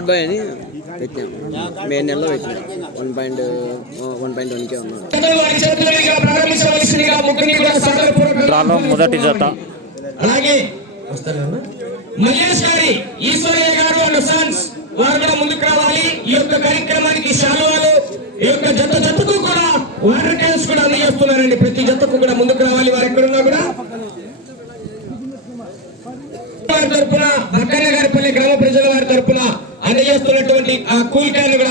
Smart boy అని పెట్టాం May నెలలో పెట్టాం వన్ పాయింట్ వన్ పాయింట్ వన్కే డ్రాలో మొదటి జత. అలాగే మల్లేష్ గారి ఈశ్వరయ్య గారు అండ్ సన్స్ వారు కూడా ముందుకు రావాలి. ఈ యొక్క కార్యక్రమానికి శాలువాలు ఈ యొక్క జత జతకు కూడా వాటర్ క్యాన్స్ కూడా అందజేస్తున్నారండి. ప్రతి జతకు కూడా ముందుకు రావాలి వారు ఎక్కడున్నా కూడా వారి తరపున బక్కన్న గారిపల్లి గ్రామ ప్రజల వారి తరపున అందజేస్తున్నటువంటి ఆ కూల్ క్యాన్ కూడా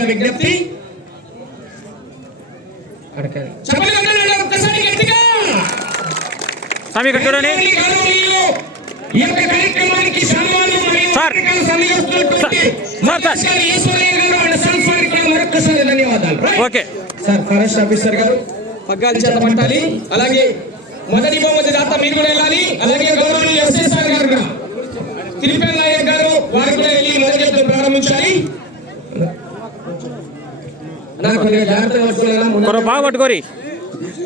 విజ్ఞప్తి. గట్టిగా. స్వామి చూడండి. ఈ యొక్క కార్యక్రమానికి సన్మానం మరియు? ఓకే. సార్ ఫారెస్ట్ ఆఫీసర్ గారు పగ్గాలు చేత పట్టాలి. అలాగే మొదటి బహుమతి దాత మీరు కూడా వెళ్ళాలి. అలాగే గౌరవనీయ ఎస్ఎస్ఆర్ గారు కూడా. తిరుపతి నాయక్ గారు వారు కూడా వెళ్ళి మొదటి చేతులు ప్రారంభించాలి అన్నా, కొద్దిగా జాగ్రత్తగా పట్టుకోవాలన్నా, ముందు- కొర బాగా పట్టుకోరి.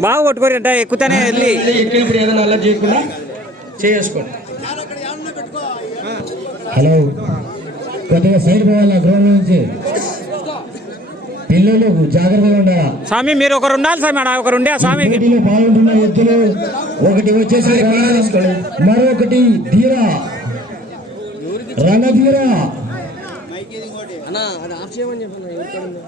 బాగా పట్టుకోరి అంటే ఎక్కుతేనే వెళ్ళి. ఎక్కినప్పుడు ఏదైనా అలా చేయకుండా చేసుకోండి. హలో. కొద్దిగా సైడ్ పోవాలా గ్రౌండ్ నుంచి? పిల్లలు జాగ్రత్తగా ఉండాలా? స్వామి మీరు ఒకరు ఉండాలి స్వామి ఆడ ఒకరు ఉండే పోటీలో పాల్గొంటున్న ఎద్దులు ఒకటి వచ్చేసి మరొకటి ధీర. రణధీర. అన్న అది ఆఫ్ చేయమని చెప్పాను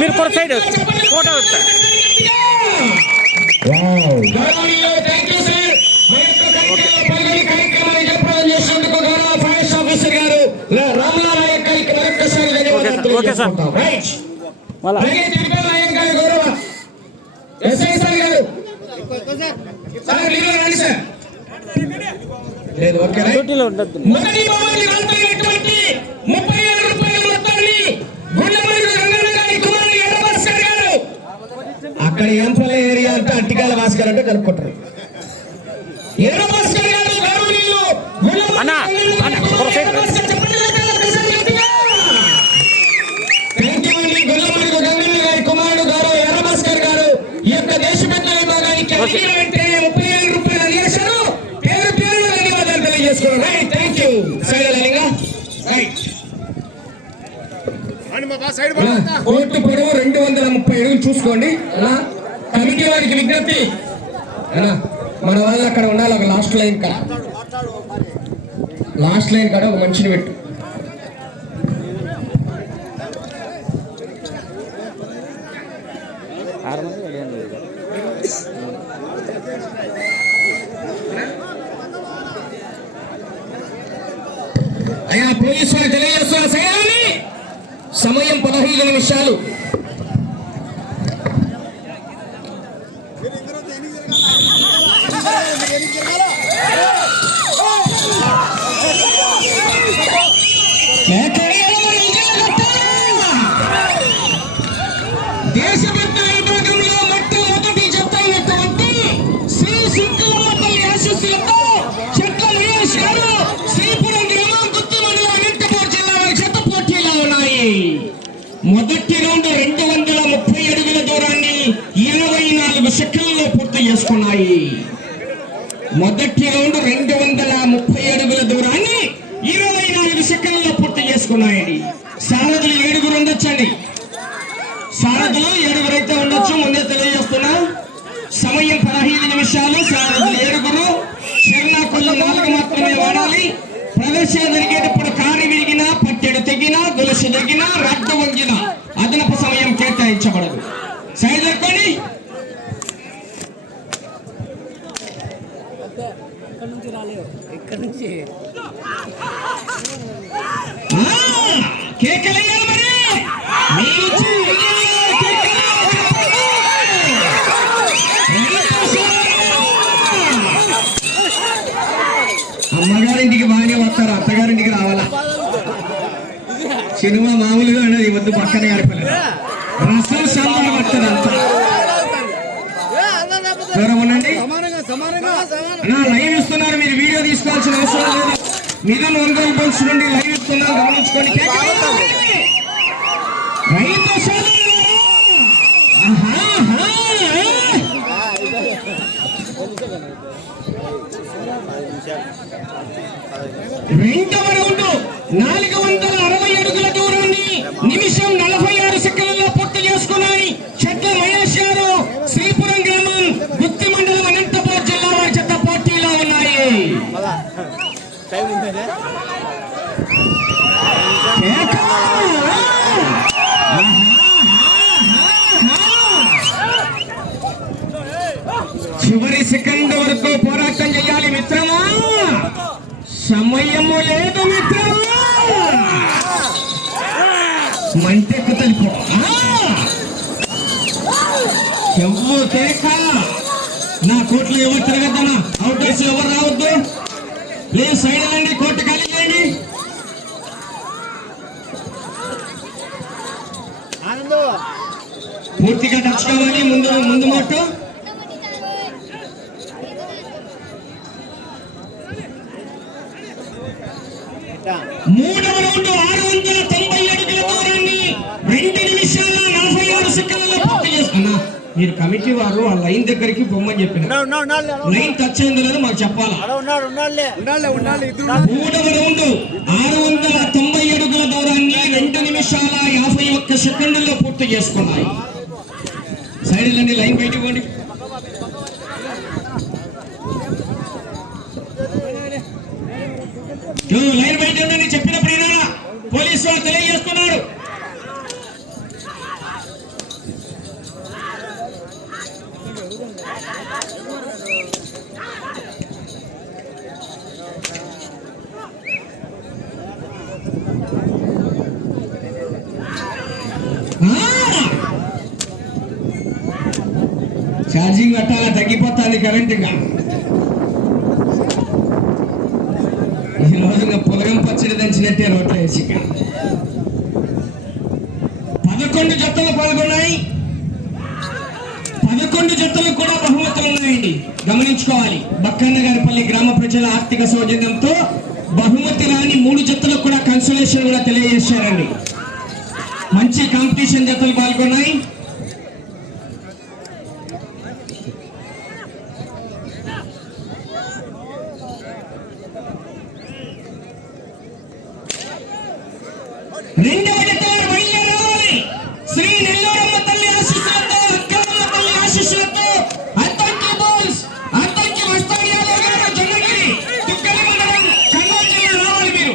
మీరు కొర సైడ్. ఫోటో వస్తా వావ్. గౌరవనీయులు, thank you, sir. మా యొక్క కార్యక్రమంలో పాల్గొని కార్యక్రమాన్ని జయప్రదం చేసినందుకు గౌరవ ఫారెస్ట్ ఆఫీసర్ గారు రా- రామనాయక్ గారికి మరొక్కసారి ధన్యవాదాలు ఓకే, సార్. తెలియజేసుకుంటాం. రైట్. వాళ్ళ అలాగే తిరుపతి నాయక్ గారు గౌరవ ఎస్ఐ సార్ గారు సార్ మీరు రండి సార్ లేదు ఓకే రైట్. డ్యూటీలో ఉండద్దు మొదటి బహుమతి వంతైనటువంటి ముప్పై ఏడు రూపాయల మొత్తాన్ని గుండెమడుగు రంగన్న గారి కుమారుడు ఎర్రభాస్కర్ గారు అక్కడ ఏంపలే ఏరియా అంటే అట్టికాల భాస్కర్ అంటే కనుక్కుంటారు ఎర్రభాస్కర్ గారు గౌరవనీయులు అన్న, అన్న. ఎర్రభాస్కర్ గారి కుమారుడు గౌరవ ఎర్రభాస్కర్ గారు ఈ యొక్క దేశపెట్ల కోర్టు పొడవు రెండు వందల ముప్పై అడుగులు చూసుకోండి. కమిటీ వారికి విజ్ఞప్తి. మన వాళ్ళు అక్కడ ఉండాలి ఒక లాస్ట్ లైన్ కాడ. లాస్ట్ లైన్ కాడ ఒక మనిషిని పెట్టు. ఏడు. అయ్యా పోలీసు తెలియజేస్తున్న సమయాన్ని సమయం పదహైదు నిమిషాలు. మొదటి రౌండ్ రెండు వందల ముప్పై అడుగుల దూరాన్ని ఇరవై నాలుగు సెకండ్లో పూర్తి చేసుకున్నాయండి సారథులు ఏడుగురు ఉండొచ్చండి సారథులు ఏడుగురైతే ఉండొచ్చు ముందే తెలియజేస్తున్నా. సమయం పదహైదు నిమిషాలు సారథులు ఏడుగురు. శరణాకులు నాలుగు మాత్రమే వాడాలి. ప్రదర్శన జరిగేటప్పుడు కారు విరిగినా పట్టెడు తెగినా గొలుసు తగ్గినా రద్దు వంగినా అదనపు సమయం కేటాయించబడదు. సైడ్ జరుపుకోండి ఆ, కేకలేయాలి మరి మీరు చేయాలి, కేకలేయాలి, ఇంటికి బాగానే వస్తారు అత్తగారింటికి రావాలా? సినిమా మామూలుగా ఉండదు వద్దు పక్కనే గడపలేదు. రసం సాంబార్ పడుతుంది అంతా. దూరం ఉండండి. నా లైవ్ ఇస్తున్నారు మీరు వీడియో తీసుకోవాల్సిన అవసరం లేదు. నిధులు ఒంగోలు బోల్స్ నుండి లైవ్ ఇస్తున్నారు గమనించుకోండి. రైతు నాలుగు వందల అరవై అడుగుల దూరాన్ని నిమిషం నలభై సమయము లేదు మిత్రమా. మంటెక్కు తెలుపు. ఎవ్వు కేక నా కోట్లు ఎవరు తిరగద్దనా అవుటర్స్ ఎవరు రావద్దు? ప్లీజ్ సైడ్ వెళ్ళండి కోర్టు ఖాళీ చేయండి. పూర్తిగా టచ్ కావాలి ముందు ముందు మోటు. ఆరు వందల తొంభై అడుగుల దూరాన్ని రెండు నిమిషాల నలభై ఆరు సెకండ్లలో పూర్తి చేసుకున్నా. మీరు కమిటీ వారు ఆ లైన్ దగ్గరికి పొమ్మని చెప్పిన లైన్ టచ్ అయిందో లేదో మాకు చెప్పాలా? మూడవ రౌండ్ ఆరు వందల తొంభై అడుగుల దూరాన్ని రెండు నిమిషాల యాభై ఒక్క సెకండ్లలో పూర్తి చేసుకున్నాయి. లైన్ బయటకు పోండి యో, లైన్ బయట ఉండండి చెప్పినప్పుడు ఈనాడా పోలీసు వారు తెలియజేస్తున్నారు ఛార్జింగ్ పెట్టాలా తగ్గిపోతుంది ఈ రోజున పొలగం పచ్చడి దంచినట్టే రోడ్లు వేసి పదకొండు జతలు పాల్గొన్నాయి. పదకొండు జట్టలకు కూడా బహుమతులు ఉన్నాయండి. గమనించుకోవాలి. బక్కన్న గారిపల్లి గ్రామ ప్రజల ఆర్థిక సౌజన్యంతో బహుమతి రాని మూడు జతలకు కూడా కన్సలేషన్ కూడా తెలియజేశారండి. మంచి కాంపిటీషన్ జతలు పాల్గొన్నాయి. రెండవ జత వారు బయలుదేరాలి శ్రీ నెల్లూరమ్మ తల్లి ఆశీస్సులతో అక్కమ్మ తల్లి ఆశీస్సులతో అద్దంకి బోల్స్ అద్దంకి మస్తాన్ యాదవ్ గారు జొన్నగిరి తుక్కలి మండలం కర్నూలు జిల్లా రావాలి మీరు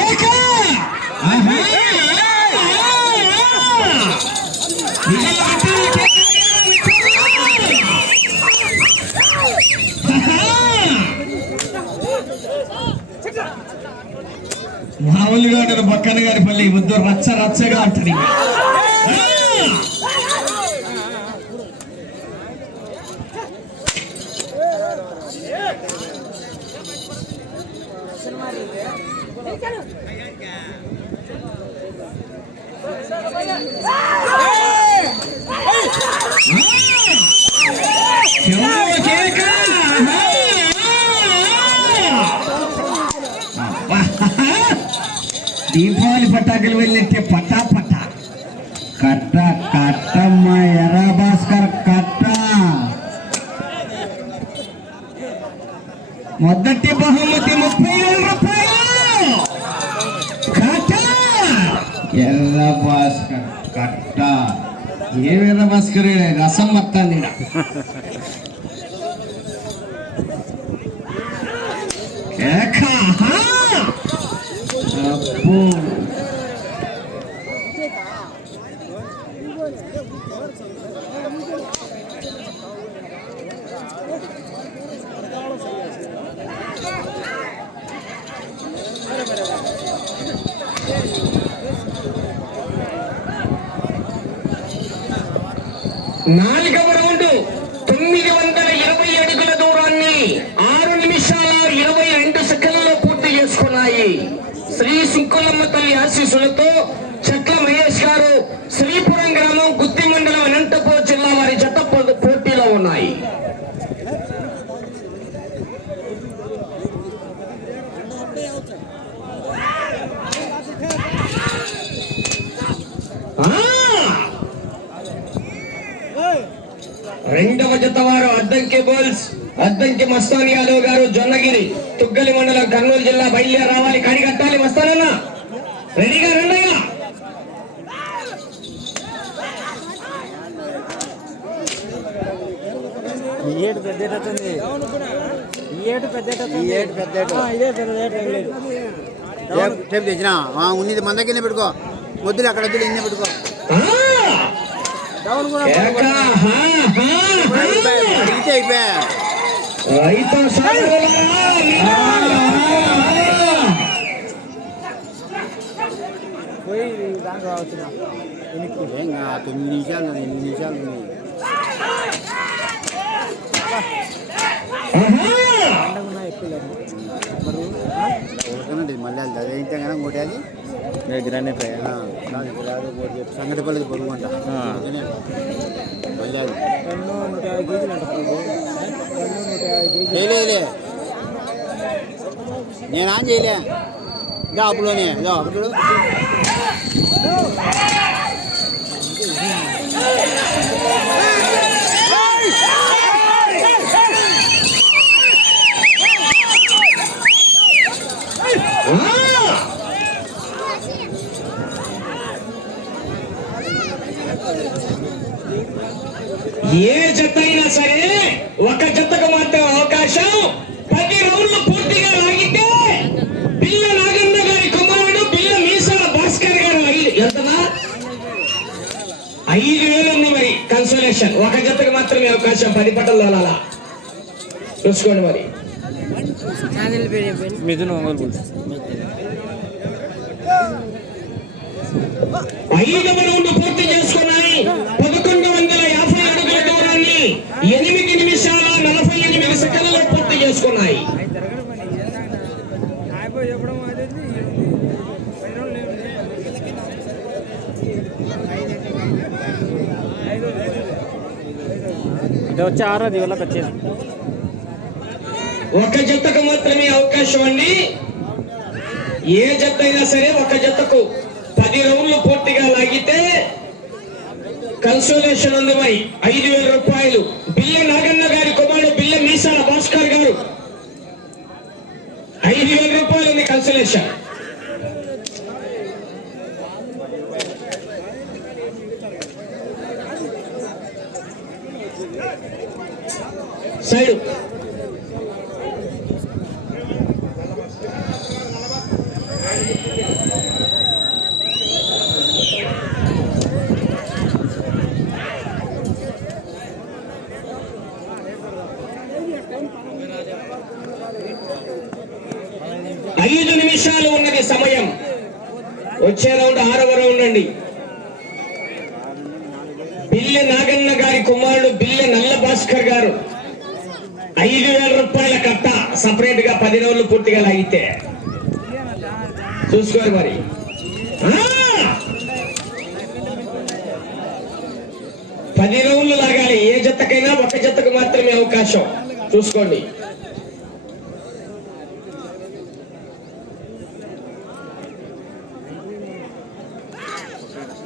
ఏక! ఆహా! ఇలా అటు ఇటు ఆహా! మామూలుగా ఉంటారు పక్కన గారి పల్లి ముద్దు రచ్చ రచ్చగా ఉంటుంది దీపావళి వెళ్ళి వెళ్ళినట్టే పటా పటా కట్ట కట్టమ్మ ఎరా భాస్కర్ కట్ట. మొదటి బహుమతి ముప్పై వేల రూపాయలు. కట్ట. ఎర్ర భాస్కర్ కట్ట. ఏ భాస్కర్ రసం మొత్తాన్ని ఈడ. అబ్బో. నాలుగవ రౌండ్ తొమ్మిది వందల ఇరవై అడుగుల దూరాన్ని ఆరు నిమిషాల ఇరవై రెండు సెకండ్లలో పూర్తి చేసుకున్నాయి. శ్రీ సింకులమ్మ తల్లి ఆశీస్సులతో రెండవ జత వారు అద్దంకి బోల్స్ అద్దంకి మస్తాన్ యాదవ్ గారు జొన్నగిరి తుగ్గలి మండలం కర్నూలు జిల్లా బయలుదేరి రావాలి కడి కట్టాలి మస్తానన్న రెడీగా రండయ్యా ఏడు పెద్దటట్టుంది ఏడు పెద్దటట్టుంది ఏడు పెద్ద టేప్ ఉన్నది మన దగ్గరనే పెట్టుకో. వద్దులే అక్కడ వద్దులే ఇన్నే పెట్టుకో. రైతు పోయి దానికి రావచ్చు తొమ్మిది నిమిషాలు ఎనిమిది నిమిషాలు ఉన్నాయి. ఎక్కువ లేదు. మళ్ళీ అది అదేంటే కదా అది. గ్రానైట్ ఆ, రాదు, ఇప్పుడు రాదు, ఇంకోటి చెప్పు. సంగటి పల్లెది పొరుగు అంట ఆ. అందుకనే మళ్ళీ అది టన్ను నూట యాభై కేజీలు అంట ప్రభు. టన్ను నూట యాభై కేజీలు చేయలేదులే నేను ఆన్ చేయలే ఇదో అప్పులోనే ఇదో అప్పుడు సరే ఒక జతకు మాత్రం అవకాశం. పది రౌండ్లు పూర్తిగా లాగితే బిల్ల నాగన్న గారి కుమారుడు బిల్ల మీసాల భాస్కర్ గారు ఎంతనా ఐదు వేలు ఉంది మరి కన్సోలేషన్ ఒక జతకు మాత్రమే అవకాశం పది పట్టలు అలా చూసుకోండి మరి. మిథున్ ఐదవ రౌండ్ పూర్తి చేసుకున్నాయి పదకొండు వందల యాభై అడుగుల ఎనిమిది నిమిషాల నలభై ఎనిమిది సెకండ్లలో పూర్తి చేసుకున్నాయి. చెప్పడం అదే ఇది వచ్చి ఆరోది వాళ్ళకి వచ్చేది. ఒక జతకు మాత్రమే అవకాశం అండి. ఏ జత అయినా సరే ఒక జతకు పది రౌండ్లు పూర్తిగా లాగితే కన్సోలేషన్ ఉంది ఐదు వేల రూపాయలు. బిల్ల నాగన్న గారి కుమారుడు బిల్ల మీసాల భాస్కర్ గారు. ఐదు వేల రూపాయలు కన్సోలేషన్ సైడ్ ఐదు నిమిషాలు ఉన్నది సమయం. వచ్చే రౌండ్ ఆరవ రౌండ్ అండి. బిల్లె నాగన్న గారి కుమారుడు బిల్లె నల్ల భాస్కర్ గారు. ఐదు వేల రూపాయల కట్ట సపరేట్గా పది రోజులు పూర్తిగా లాగితే చూసుకోరు మరి. పది రోజులు లాగాలి. ఏ జతకైనా ఒక జతకు మాత్రమే అవకాశం. చూసుకోండి.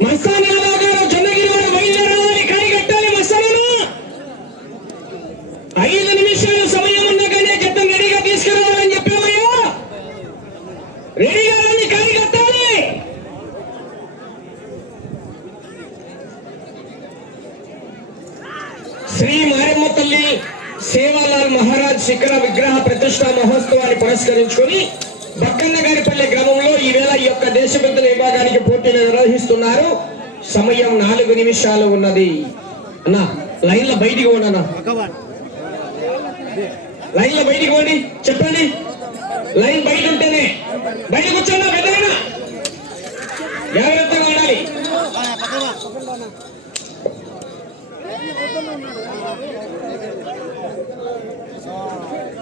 మస్తాన్ యాదవ్ గారు జొన్నగిరి వారు బయలుదేరాలి కాడి కట్టాలి మస్తాను ఐదు నిమిషాలు సమయం ఉండగానే జతం రెడీగా తీసుకురావాలని చెప్పామయ్యా రెడీగా రండి కాడి కట్టాలి శ్రీ మారమ్మ తల్లి సేవాలాల్ మహారాజ్ శిఖర విగ్రహ ప్రతిష్ట మహోత్సవాన్ని పురస్కరించుకొని బక్కన్నగారిపల్లి గ్రామంలో ఈవేళ ఈ యొక్క దేశభక్తుల విభాగానికి పోటీలు నిర్వహిస్తున్నారు. సమయం నాలుగు నిమిషాలు ఉన్నది. అన్న లైన్ల బయటికి పోండి అన్న. లైన్ల బయటికి పోండి. చెప్పండి. లైన్ బయట ఉంటేనే. బయట కూర్చోండి పెద్దగా జాగ్రత్తగా ఉండాలి. ఆ!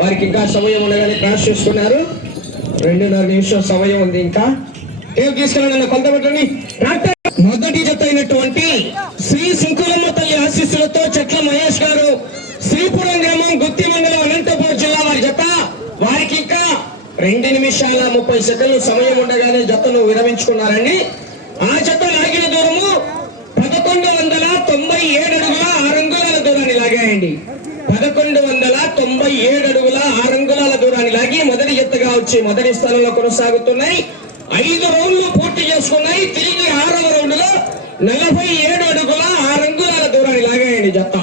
వారికి ఇంకా సమయం ఉండగానే క్రాష్ చేసుకున్నారు. రెండున్నర నిమిషం సమయం ఉంది ఇంకా. ఏం తీసుకెళ్ళండి కొంత పెట్టండి. డాక్టర్ మొదటి జత అయినటువంటి శ్రీ సింకులమ్మ తల్లి ఆశీస్సులతో చెట్ల మహేష్ గారు శ్రీపురం గ్రామం గుత్తి మండలం అనంతపురం జిల్లా వారి జత. వారికి ఇంకా రెండు నిమిషాల ముప్పై సెకండ్లు సమయం ఉండగానే జతను విరమించుకున్నారండి. ఆ జత లాగిన దూరము పదకొండు వందల తొంభై ఏడు అడుగుల ఆరు అంగుళాల దూరాన్ని లాగాయండి. పదకొండు వందల తొంభై ఏడు అడుగుల ఆరు అంగుళాల దూరాన్ని లాగి మొదటి ఎత్తుగా వచ్చి మొదటి స్థానంలో కొనసాగుతున్నాయి. ఐదు రౌండ్లు పూర్తి చేసుకున్నాయి. తిరిగి ఆరవ రౌండ్లో నలభై ఏడు అడుగుల ఆరు అంగుళాల దూరాన్ని లాగాయండి జత